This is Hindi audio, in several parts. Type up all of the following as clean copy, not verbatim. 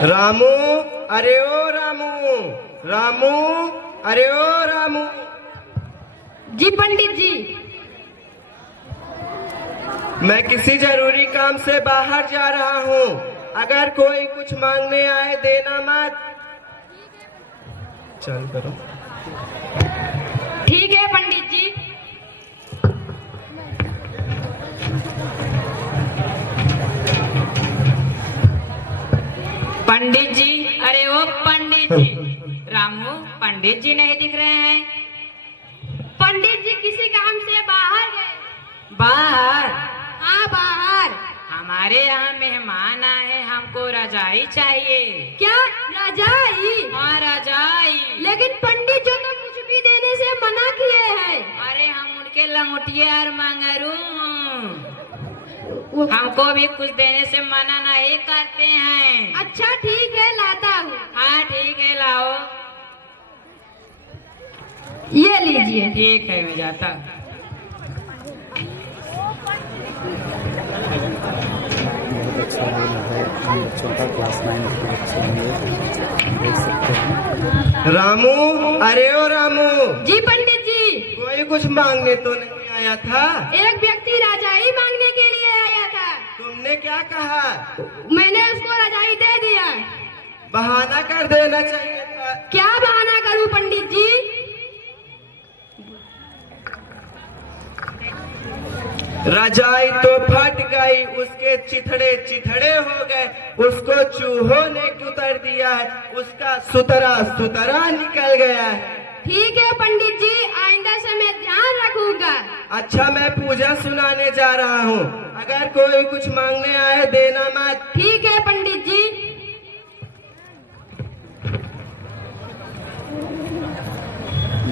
रामू, अरे ओ रामू, रामू, अरे ओ रामू। जी पंडित जी। मैं किसी जरूरी काम से बाहर जा रहा हूँ, अगर कोई कुछ मांगने आए देना मत। चल करो। ठीक है पंडित जी। पंडित जी, अरे ओ पंडित जी। रामू, पंडित जी नहीं दिख रहे हैं। पंडित जी किसी काम से बाहर गए। बाहर? हाँ बाहर। हमारे यहाँ मेहमान आए, हमको रजाई चाहिए। क्या रजाई? हाँ रजाई। लेकिन पंडित जी तो कुछ भी देने से मना किए हैं। अरे हम उनके लंगोटिया और मंगरू, हमको भी कुछ देने से मना नहीं करते हैं। अच्छा ठीक है, लाता हूँ। हाँ ठीक है, लाओ। ये लीजिए। ठीक है, मैं जाता हूँ। बच्चों का क्लास 9 बच्चे देख सकते हैं। रामू, अरे ओ रामू। जी पंडित जी। कोई कुछ मांगने तो नहीं आया था? एक व्यक्ति रजाई मांगने के लिए आया था। तुमने क्या कहा? मैंने उसको रजाई दे दिया। बहाना कर देना चाहिए था। क्या बहाना करूं पंडित जी? रजाई तो फट गई, उसके चिथड़े चिथड़े हो गए, उसको चूहों ने कुतर दिया है, उसका सुतरा सुतरा निकल गया है। ठीक है पंडित जी, आइंदा से मैं ध्यान रखूंगा। अच्छा, मैं पूजा सुनाने जा रहा हूँ, अगर कोई कुछ मांगने आए देना मत। ठीक है पंडित जी।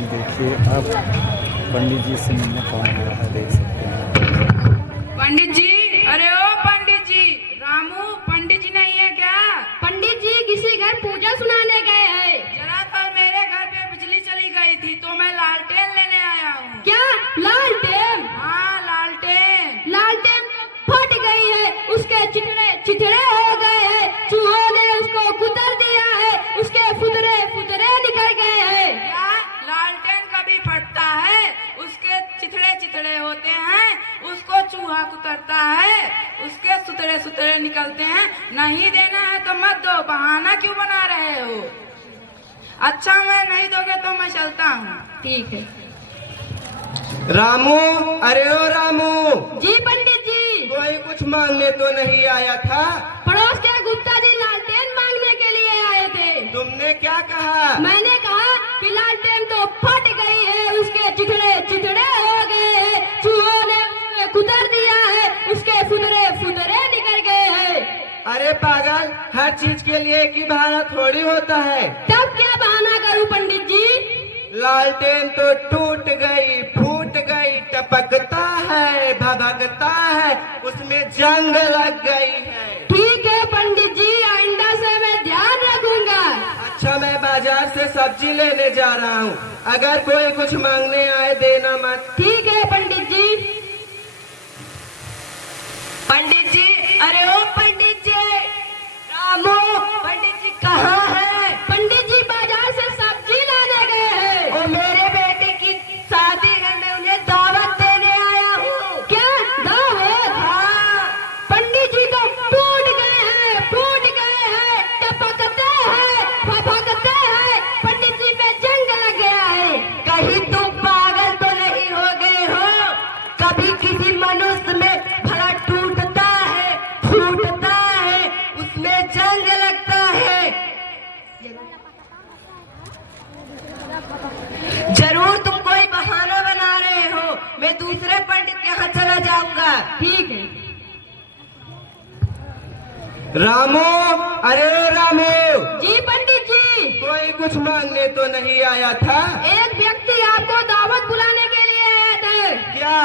देखिए अब पंडित जी से मिलने कौन आया है, देख सकते हैं। पंडित जी, अरे ओ पंडित जी। रामू, पंडित जी नहीं है क्या? पंडित जी किसी घर पूजा सुनाने गए हैं। जरा कल मेरे घर पे बिजली चली गई थी तो मैं लालटेन लेने आया हूँ। क्या लालटेन? हाँ लालटेन। लालटेन फट गई है, उसके चिथड़े चिथड़े हो गए हैं, चूहों ने उसको कुतर दिया है, उसके फुदरे फुदरे निकल गए हैं। क्या लालटेन कभी फटता है? उसके चिथड़े चिथड़े होते हैं, उसको चूहा कुतरता है, उसके सुतरे सुतरे निकलते हैं। नहीं देना है तो मत दो, बहाना क्यों बना रहे हो? अच्छा मैं नहीं दोगे तो मैं चलता हूँ। ठीक है। रामू, अरे ओ रामू। जी पंडित जी। कोई कुछ मांगने तो नहीं आया था? पड़ोस के गुप्ता जी लालटेन मांगने के लिए आए थे। तुमने क्या कहा? मैंने कहा कि लालटेन तो फट गई है, उसके चिथड़े चिथड़े हो गए हैं, चूहों ने उसे कुतर दिया है, उसके फुदरे फुदरे निकल गए हैं। अरे पागल, हर चीज के लिए एक ही बहाना थोड़ी होता है। तब क्या बहाना करूं पंडित जी? लालटेन तो टूट गई, फूट गई, टपकता है, भभकता है, उसमें जंग लग गई है। ठीक है पंडित जी, आइंदा से मैं ध्यान रखूंगा। अच्छा, मैं बाजार से सब्जी लेने जा रहा हूँ, अगर कोई कुछ मांगने आए देना मत। ठीक है पंडित जी। पंडित जी, अरे ओ पंडित जी। रामू, पंडित जी कहाँ है? पंडित जी बाजार से सब्जी लाने गए हैं। और मेरे बेटे की शादी है, मैं उन्हें दावत देने आया हूँ। क्या दावत? हाँ। पंडित जी तो टूट गए हैं, फूट गए हैं, टपकते हैं, भभकते हैं, पंडित जी पे जंग लग गया है। कहीं तुम पागल तो नहीं हो गए हो? कभी किसी मनुष्य में भला टूटता है, फूटता है, उसमें जंग लगता है। जरूर तुम कोई बहाना बना रहे हो, मैं दूसरे पंडित के यहाँ चला जाऊंगा। ठीक है। रामू, अरे ओ रामू। जी पंडित जी। कोई कुछ मांगने तो नहीं आया था? एक व्यक्ति आपको दावत बुलाने के लिए आया था। क्या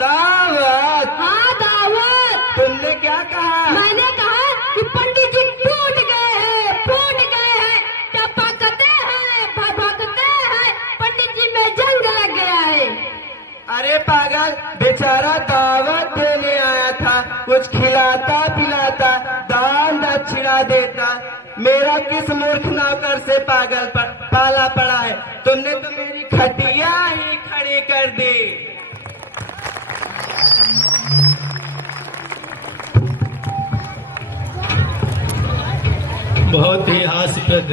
दावत? हाँ दावत। तुमने क्या कहा? मैंने कहा कि पंडित जी टूट गए हैं, फूट गए हैं, टपकते हैं, भभकते हैं, पंडित जी में जंग लग गया है। अरे पागल, बेचारा दावत देने आया था, कुछ खिलाता पिलाता, दान छिड़ा देता। मेरा किस मूर्ख नौकर से पाला पड़ा है, तुमने तो मेरी खटिया ही खड़ी कर दी। बहुत ही हास्यप्रद